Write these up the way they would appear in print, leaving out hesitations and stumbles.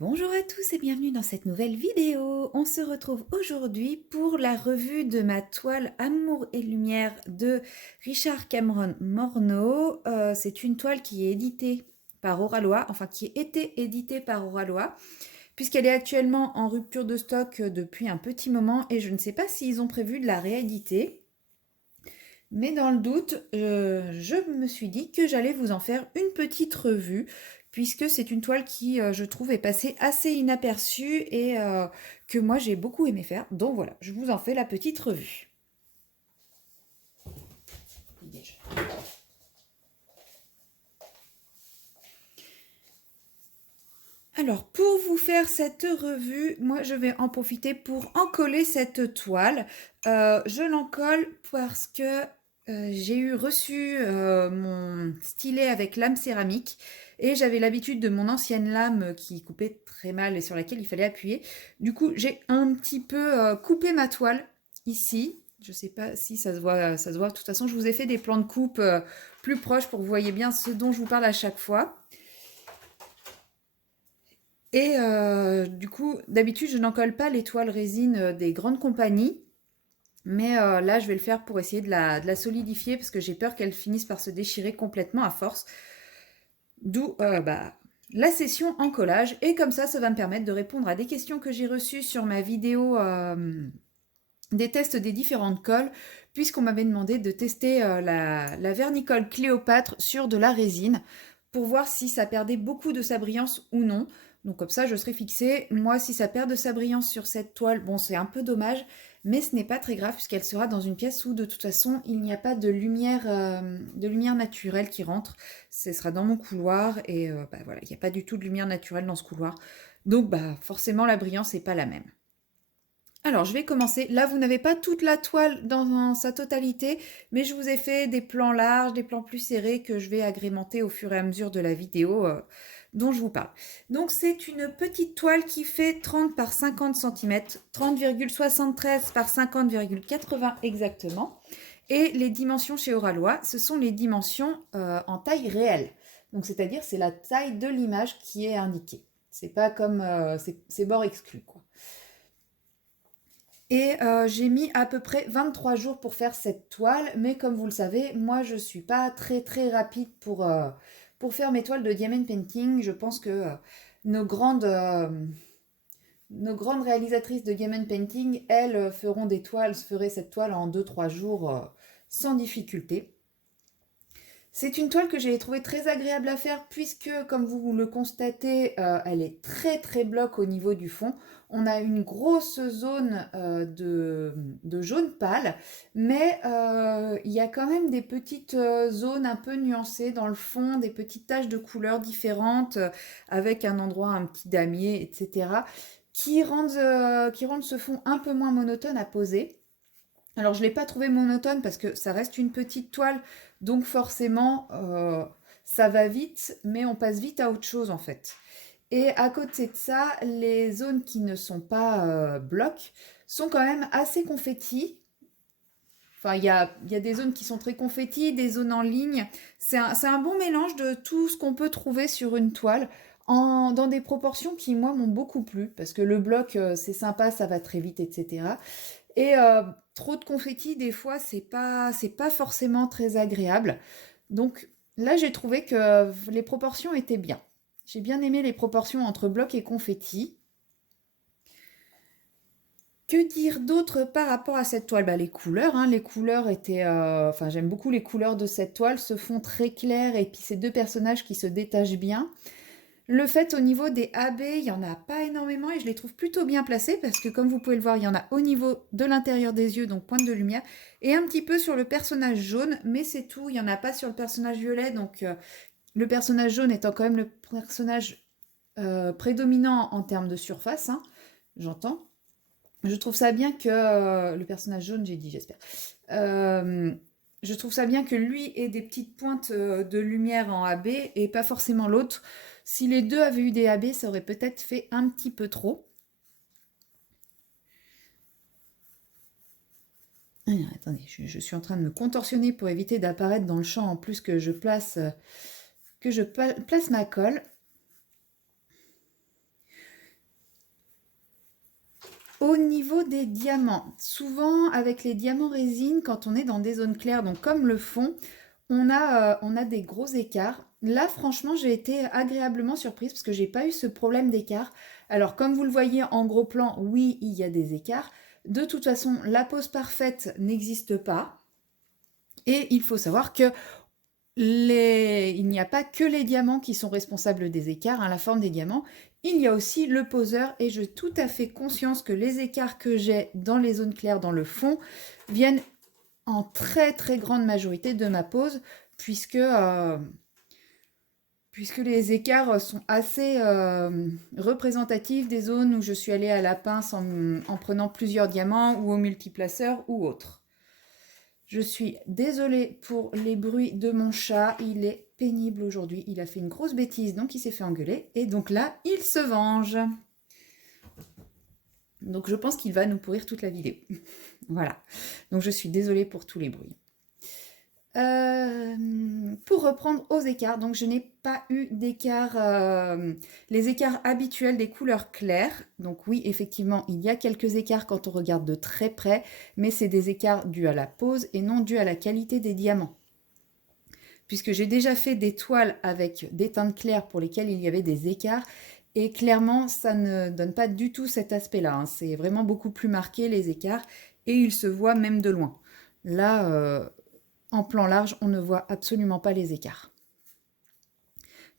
Bonjour à tous et bienvenue dans cette nouvelle vidéo. On se retrouve aujourd'hui pour la revue de ma toile Amour et Lumière de Richard Cameron Morneau. C'est une toile qui est éditée par Oralois, enfin qui a été éditée par Oralois, puisqu'elle est actuellement en rupture de stock depuis un petit moment et je ne sais pas s'ils ont prévu de la rééditer. Mais dans le doute, je me suis dit que j'allais vous en faire une petite revue, puisque c'est une toile qui, je trouve, est passée assez inaperçue et que moi j'ai beaucoup aimé faire. Donc voilà, je vous en fais la petite revue. Alors, pour vous faire cette revue, moi je vais en profiter pour encoller cette toile. Je l'encolle parce que j'ai reçu mon stylet avec lame céramique et j'avais l'habitude de mon ancienne lame qui coupait très mal et sur laquelle il fallait appuyer. Du coup, j'ai un petit peu coupé ma toile ici. Je ne sais pas si ça se voit, ça se voit. De toute façon, je vous ai fait des plans de coupe plus proches pour que vous voyez bien ce dont je vous parle à chaque fois. Et du coup, d'habitude, je n'encolle pas les toiles résine des grandes compagnies. Mais là, je vais le faire pour essayer de la solidifier parce que j'ai peur qu'elle finisse par se déchirer complètement à force. D'où la session en collage. Et comme ça va me permettre de répondre à des questions que j'ai reçues sur ma vidéo des tests des différentes colles, puisqu'on m'avait demandé de tester la vernicole Cléopâtre sur de la résine pour voir si ça perdait beaucoup de sa brillance ou non. Donc comme ça, je serai fixée. Moi, si ça perd de sa brillance sur cette toile, bon, c'est un peu dommage, mais ce n'est pas très grave puisqu'elle sera dans une pièce où de toute façon, il n'y a pas de lumière naturelle qui rentre. Ce sera dans mon couloir et voilà, il n'y a pas du tout de lumière naturelle dans ce couloir. Donc forcément, la brillance n'est pas la même. Alors, je vais commencer. Là, vous n'avez pas toute la toile dans sa totalité, mais je vous ai fait des plans larges, des plans plus serrés que je vais agrémenter au fur et à mesure de la vidéo dont je vous parle. Donc, c'est une petite toile qui fait 30 par 50 cm, 30,73 par 50,80 exactement. Et les dimensions chez Oralois, ce sont les dimensions en taille réelle. Donc, c'est-à-dire, c'est la taille de l'image qui est indiquée. C'est pas comme c'est bord exclu, quoi. Et j'ai mis à peu près 23 jours pour faire cette toile, mais comme vous le savez, moi je suis pas très très rapide pour faire mes toiles de diamond painting. Je pense que nos grandes, euh, nos grandes réalisatrices de diamond painting, elles feront des toiles, feraient cette toile en 2 3 jours sans difficulté. C'est une toile que j'ai trouvée très agréable à faire puisque, comme vous le constatez, elle est très très bloc au niveau du fond. On a une grosse zone de jaune pâle, mais il y a quand même des petites zones un peu nuancées dans le fond, des petites taches de couleurs différentes avec un endroit, un petit damier, etc. Qui rendent ce fond un peu moins monotone à poser. Alors, je ne l'ai pas trouvé monotone parce que ça reste une petite toile, donc forcément, ça va vite, mais on passe vite à autre chose en fait. Et à côté de ça, les zones qui ne sont pas blocs sont quand même assez confettis. Enfin, il y a des zones qui sont très confettis, des zones en ligne. C'est un bon mélange de tout ce qu'on peut trouver sur une toile, dans des proportions qui, moi, m'ont beaucoup plu, parce que le bloc, c'est sympa, ça va très vite, etc. Et trop de confettis, des fois, c'est pas forcément très agréable. Donc là, j'ai trouvé que les proportions étaient bien. J'ai bien aimé les proportions entre bloc et confetti. Que dire d'autre par rapport à cette toile? Les couleurs, hein, les couleurs étaient... Enfin, j'aime beaucoup les couleurs de cette toile, ce fond très clair et puis ces deux personnages qui se détachent bien. Le fait au niveau des AB, il n'y en a pas énormément et je les trouve plutôt bien placés parce que comme vous pouvez le voir, il y en a au niveau de l'intérieur des yeux, donc pointe de lumière, et un petit peu sur le personnage jaune, mais c'est tout, il n'y en a pas sur le personnage violet, donc le personnage jaune étant quand même le personnage prédominant en termes de surface, hein, j'entends. Je trouve ça bien que le personnage jaune, j'ai dit, j'espère. Euh, je trouve ça bien que lui ait des petites pointes de lumière en AB et pas forcément l'autre. Si les deux avaient eu des AB, ça aurait peut-être fait un petit peu trop. Alors, attendez, je suis en train de me contorsionner pour éviter d'apparaître dans le champ en plus que je place ma colle. Au niveau des diamants, souvent avec les diamants résine, quand on est dans des zones claires, donc comme le fond, on a des gros écarts. Là, franchement, j'ai été agréablement surprise parce que j'ai pas eu ce problème d'écart. Alors, comme vous le voyez en gros plan, oui, il y a des écarts. De toute façon, la pose parfaite n'existe pas. Et il faut savoir que il n'y a pas que les diamants qui sont responsables des écarts, hein, la forme des diamants. Il y a aussi le poseur et j'ai tout à fait conscience que les écarts que j'ai dans les zones claires, dans le fond, viennent en très très grande majorité de ma pose, puisque, puisque les écarts sont assez représentatifs des zones où je suis allée à la pince en prenant plusieurs diamants ou au multiplaceur ou autre. Je suis désolée pour les bruits de mon chat, il est pénible aujourd'hui, il a fait une grosse bêtise donc il s'est fait engueuler et donc là il se venge. Donc je pense qu'il va nous pourrir toute la vidéo. Voilà, donc je suis désolée pour tous les bruits. Pour reprendre aux écarts, donc je n'ai pas eu d'écart, les écarts habituels des couleurs claires. Donc oui, effectivement, il y a quelques écarts quand on regarde de très près, mais c'est des écarts dus à la pose et non dus à la qualité des diamants. Puisque j'ai déjà fait des toiles avec des teintes claires pour lesquelles il y avait des écarts, et clairement, ça ne donne pas du tout cet aspect-là, hein. C'est vraiment beaucoup plus marqué les écarts, et ils se voient même de loin. Là, en plan large, on ne voit absolument pas les écarts.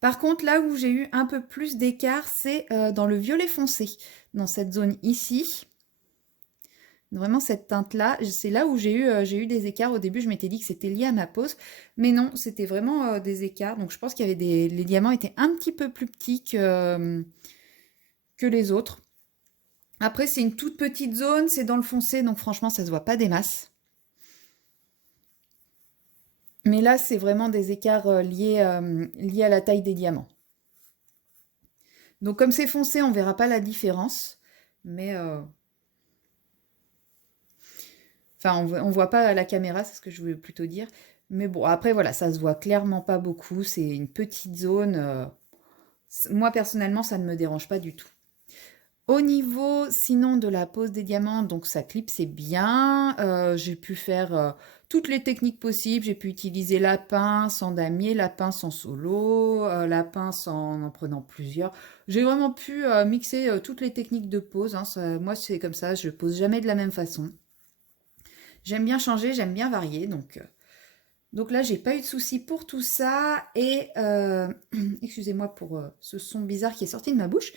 Par contre, là où j'ai eu un peu plus d'écart, c'est dans le violet foncé, dans cette zone ici. Vraiment cette teinte-là, c'est là où j'ai eu des écarts. Au début, je m'étais dit que c'était lié à ma pose, mais non, c'était vraiment des écarts. Donc je pense qu'il y avait les diamants étaient un petit peu plus petits que les autres. Après, c'est une toute petite zone, c'est dans le foncé, donc franchement, ça se voit pas des masses. Mais là, c'est vraiment des écarts liés à la taille des diamants. Donc comme c'est foncé, on verra pas la différence. Mais enfin, on voit pas à la caméra, c'est ce que je voulais plutôt dire. Mais bon, après voilà, ça se voit clairement pas beaucoup. C'est une petite zone. Moi personnellement, ça ne me dérange pas du tout. Au niveau, sinon, de la pose des diamants, donc ça clipsait bien. J'ai pu faire toutes les techniques possibles. J'ai pu utiliser la pince en damier, la pince en solo, la pince en prenant plusieurs. J'ai vraiment pu mixer toutes les techniques de pose, hein. Moi, c'est comme ça, je pose jamais de la même façon. J'aime bien changer, j'aime bien varier, donc là, j'ai pas eu de soucis pour tout ça. Et excusez-moi pour ce son bizarre qui est sorti de ma bouche.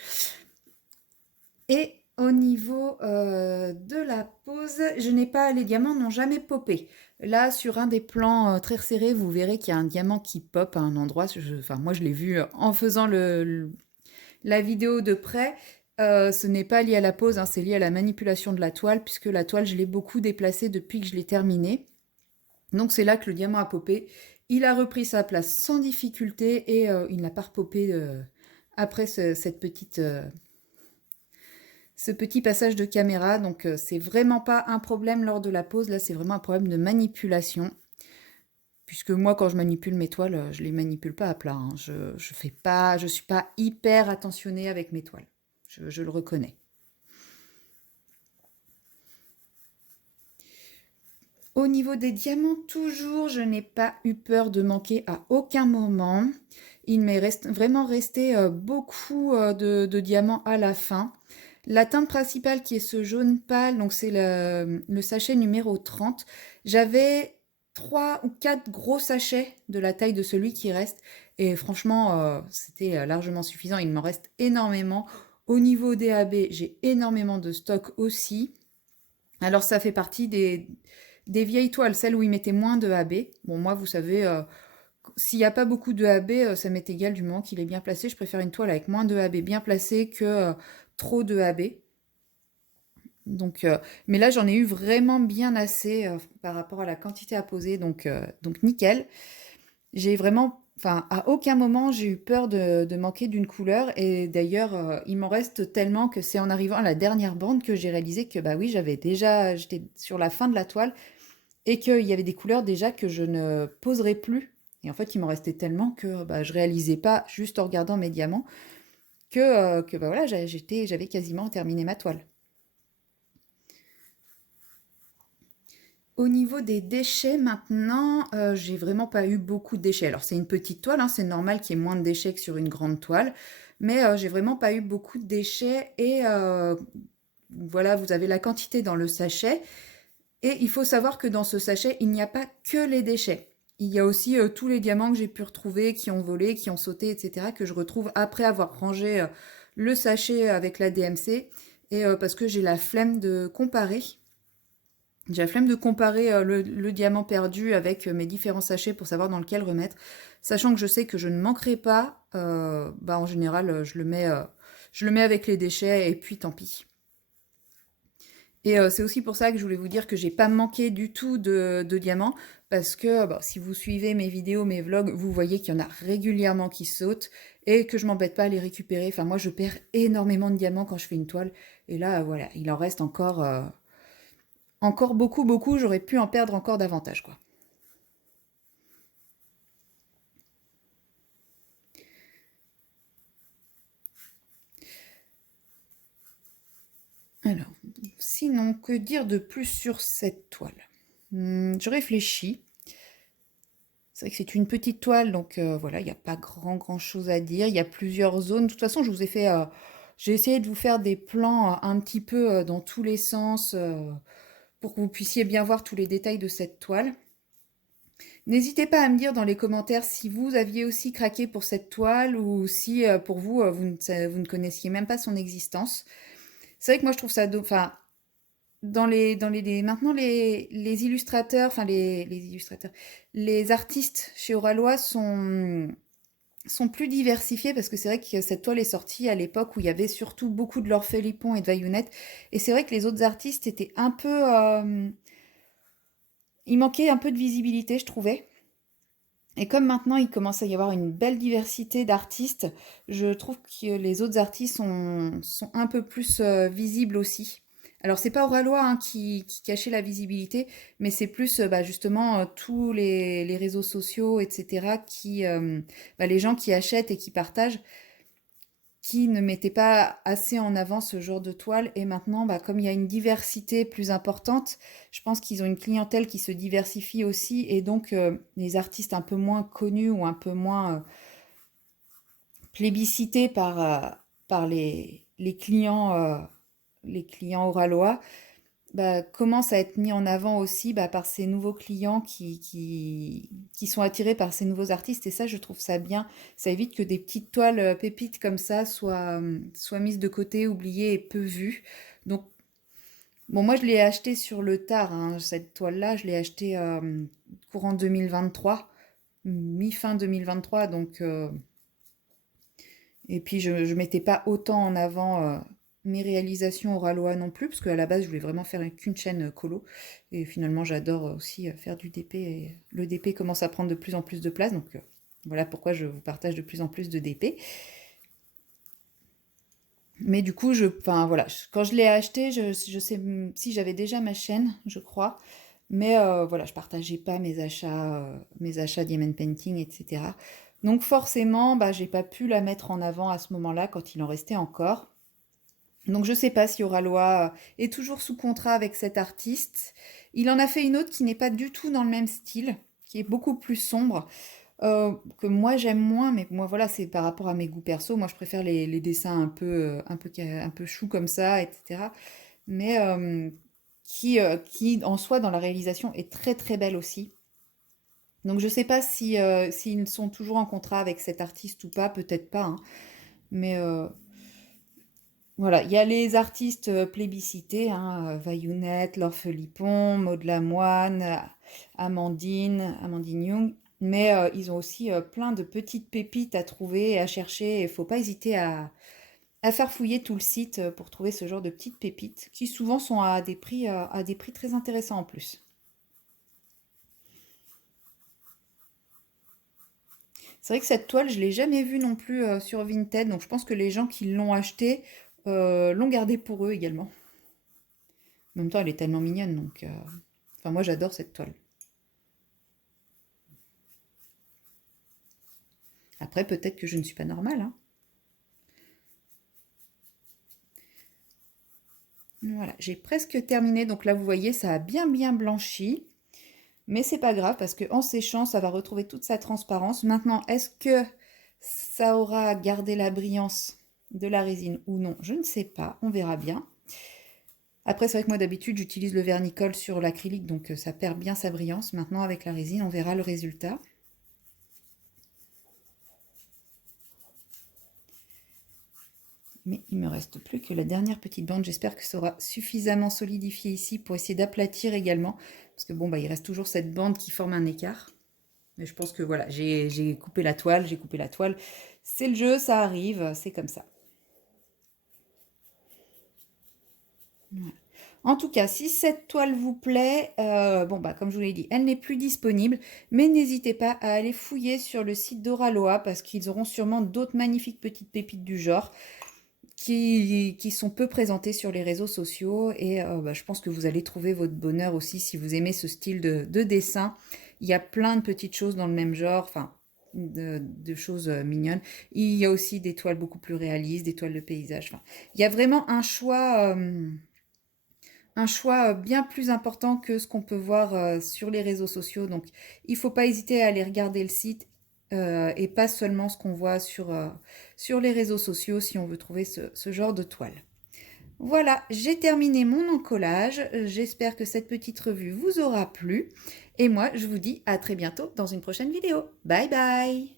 Et au niveau de la pose, les diamants n'ont jamais popé. Là, sur un des plans très resserrés, vous verrez qu'il y a un diamant qui pop à un endroit. Enfin, moi, je l'ai vu en faisant la vidéo de près. Ce n'est pas lié à la pose, hein, c'est lié à la manipulation de la toile, puisque la toile, je l'ai beaucoup déplacée depuis que je l'ai terminée. Donc c'est là que le diamant a popé. Il a repris sa place sans difficulté et il n'a pas repopé après ce petit passage de caméra. Donc c'est vraiment pas un problème lors de la pose. Là, c'est vraiment un problème de manipulation. Puisque moi, quand je manipule mes toiles, je les manipule pas à plat, hein. Je suis pas hyper attentionnée avec mes toiles. Je le reconnais. Au niveau des diamants, toujours, je n'ai pas eu peur de manquer à aucun moment. Il m'est vraiment resté beaucoup de diamants à la fin. La teinte principale qui est ce jaune pâle, donc c'est le sachet numéro 30. J'avais 3 ou 4 gros sachets de la taille de celui qui reste. Et franchement, c'était largement suffisant. Il m'en reste énormément. Au niveau des AB, j'ai énormément de stock aussi. Alors ça fait partie des vieilles toiles, celles où ils mettaient moins de AB. Bon, moi, vous savez, s'il n'y a pas beaucoup de AB, ça m'est égal du moment qu'il est bien placé. Je préfère une toile avec moins de AB bien placée que trop de AB. Donc, mais là, j'en ai eu vraiment bien assez par rapport à la quantité à poser, donc nickel. J'ai vraiment, enfin, à aucun moment j'ai eu peur de manquer d'une couleur. Et d'ailleurs, il m'en reste tellement que c'est en arrivant à la dernière bande que j'ai réalisé que bah oui, j'étais sur la fin de la toile et qu'il y avait des couleurs déjà que je ne poserais plus. Et en fait, il m'en restait tellement que bah, je réalisais pas juste en regardant mes diamants que bah voilà, j'avais quasiment terminé ma toile. Au niveau des déchets maintenant, j'ai vraiment pas eu beaucoup de déchets. Alors c'est une petite toile, hein, c'est normal qu'il y ait moins de déchets que sur une grande toile, mais j'ai vraiment pas eu beaucoup de déchets et voilà, vous avez la quantité dans le sachet et il faut savoir que dans ce sachet, il n'y a pas que les déchets. Il y a aussi tous les diamants que j'ai pu retrouver, qui ont volé, qui ont sauté, etc., que je retrouve après avoir rangé le sachet avec la DMC et parce que j'ai la flemme de comparer. J'ai la flemme de comparer le diamant perdu avec mes différents sachets pour savoir dans lequel remettre. Sachant que je sais que je ne manquerai pas, bah en général, je le mets avec les déchets et puis tant pis. Et c'est aussi pour ça que je voulais vous dire que j'ai pas manqué du tout de diamants, parce que bah, si vous suivez mes vidéos, mes vlogs, vous voyez qu'il y en a régulièrement qui sautent et que je m'embête pas à les récupérer. Enfin, moi, je perds énormément de diamants quand je fais une toile. Et là, voilà, il en reste encore beaucoup, beaucoup. J'aurais pu en perdre encore davantage, quoi. Alors, sinon, que dire de plus sur cette toile? Je réfléchis. C'est vrai que c'est une petite toile, donc voilà, il n'y a pas grand chose à dire. Il y a plusieurs zones. De toute façon, je vous ai fait, j'ai essayé de vous faire des plans un petit peu dans tous les sens pour que vous puissiez bien voir tous les détails de cette toile. N'hésitez pas à me dire dans les commentaires si vous aviez aussi craqué pour cette toile ou si pour vous, vous ne connaissiez même pas son existence. C'est vrai que moi, je trouve ça... Enfin, maintenant, les illustrateurs, enfin les illustrateurs, les artistes chez Oralois sont plus diversifiés parce que c'est vrai que cette toile est sortie à l'époque où il y avait surtout beaucoup de Laure Philippon et de Vaillounette. Et c'est vrai que les autres artistes étaient un peu... il manquait un peu de visibilité, je trouvais. Et comme maintenant il commence à y avoir une belle diversité d'artistes, je trouve que les autres artistes sont un peu plus visibles aussi. Alors c'est pas Oralois hein, qui cachait la visibilité, mais c'est plus bah, justement tous les réseaux sociaux, etc., bah, les gens qui achètent et qui partagent, qui ne mettaient pas assez en avant ce genre de toile. Et maintenant, bah, comme il y a une diversité plus importante, je pense qu'ils ont une clientèle qui se diversifie aussi. Et donc, les artistes un peu moins connus ou un peu moins plébiscités par les clients oralois, bah, commence à être mis en avant aussi bah, par ces nouveaux clients qui sont attirés par ces nouveaux artistes. Et ça, je trouve ça bien. Ça évite que des petites toiles pépites comme ça soient mises de côté, oubliées et peu vues. Donc, bon, moi, je l'ai acheté sur le tard, hein, cette toile-là. Je l'ai achetée courant 2023, mi-fin 2023. Donc, et puis, je ne mettais pas autant en avant mes réalisations oralois non plus, parce qu'à la base, je voulais vraiment faire qu'une chaîne colo. Et finalement, j'adore aussi faire du DP. Et le DP commence à prendre de plus en plus de place. Donc, voilà pourquoi je vous partage de plus en plus de DP. Mais du coup, enfin, voilà, quand je l'ai acheté, je sais si j'avais déjà ma chaîne, je crois. Mais voilà, je partageais pas mes achats Diamond Painting, etc. Donc forcément, bah, j'ai pas pu la mettre en avant à ce moment-là quand il en restait encore. Donc je sais pas si Oralois est toujours sous contrat avec cet artiste. Il en a fait une autre qui n'est pas du tout dans le même style, qui est beaucoup plus sombre, que moi j'aime moins, mais moi voilà, c'est par rapport à mes goûts perso. Moi je préfère les dessins un peu chou comme ça, etc. Mais qui en soi dans la réalisation est très très belle aussi. Donc je sais pas si s'ils sont toujours en contrat avec cet artiste ou pas, peut-être pas, hein. Mais voilà, il y a les artistes plébiscités, hein, Vaillounette, Laure Philippon, Maud Lamoine, Amandine Young, mais ils ont aussi plein de petites pépites à trouver et à chercher. Il faut pas hésiter à faire fouiller tout le site pour trouver ce genre de petites pépites qui souvent sont à des prix très intéressants en plus. C'est vrai que cette toile, je l'ai jamais vue non plus sur Vinted, donc je pense que les gens qui l'ont achetée l'ont gardée pour eux également. En même temps, elle est tellement mignonne, donc... Enfin, moi, j'adore cette toile. Après, peut-être que je ne suis pas normale, hein. Voilà, j'ai presque terminé. Donc là, vous voyez, ça a bien blanchi. Mais c'est pas grave parce qu'en séchant, ça va retrouver toute sa transparence. Maintenant, est-ce que ça aura gardé la brillance de la résine ou non? Je ne sais pas, on verra bien. Après, c'est vrai que moi d'habitude, j'utilise le vernicole sur l'acrylique, donc ça perd bien sa brillance. Maintenant, avec la résine, on verra le résultat. Mais il me reste plus que la dernière petite bande. J'espère que ça aura suffisamment solidifié ici pour essayer d'aplatir également. Parce que bon, bah, il reste toujours cette bande qui forme un écart. Mais je pense que voilà, j'ai coupé la toile, j'ai coupé la toile. C'est le jeu, ça arrive, c'est comme ça. Voilà. En tout cas, si cette toile vous plaît, bon bah comme je vous l'ai dit, elle n'est plus disponible, mais n'hésitez pas à aller fouiller sur le site d'Oraloa parce qu'ils auront sûrement d'autres magnifiques petites pépites du genre qui sont peu présentées sur les réseaux sociaux et bah, je pense que vous allez trouver votre bonheur aussi si vous aimez ce style de dessin. Il y a plein de petites choses dans le même genre, enfin de choses mignonnes. Il y a aussi des toiles beaucoup plus réalistes, des toiles de paysage. Enfin, il y a vraiment un choix bien plus important que ce qu'on peut voir sur les réseaux sociaux. Donc, il ne faut pas hésiter à aller regarder le site et pas seulement ce qu'on voit sur les réseaux sociaux si on veut trouver ce genre de toile. Voilà, j'ai terminé mon encollage. J'espère que cette petite revue vous aura plu. Et moi, je vous dis à très bientôt dans une prochaine vidéo. Bye bye!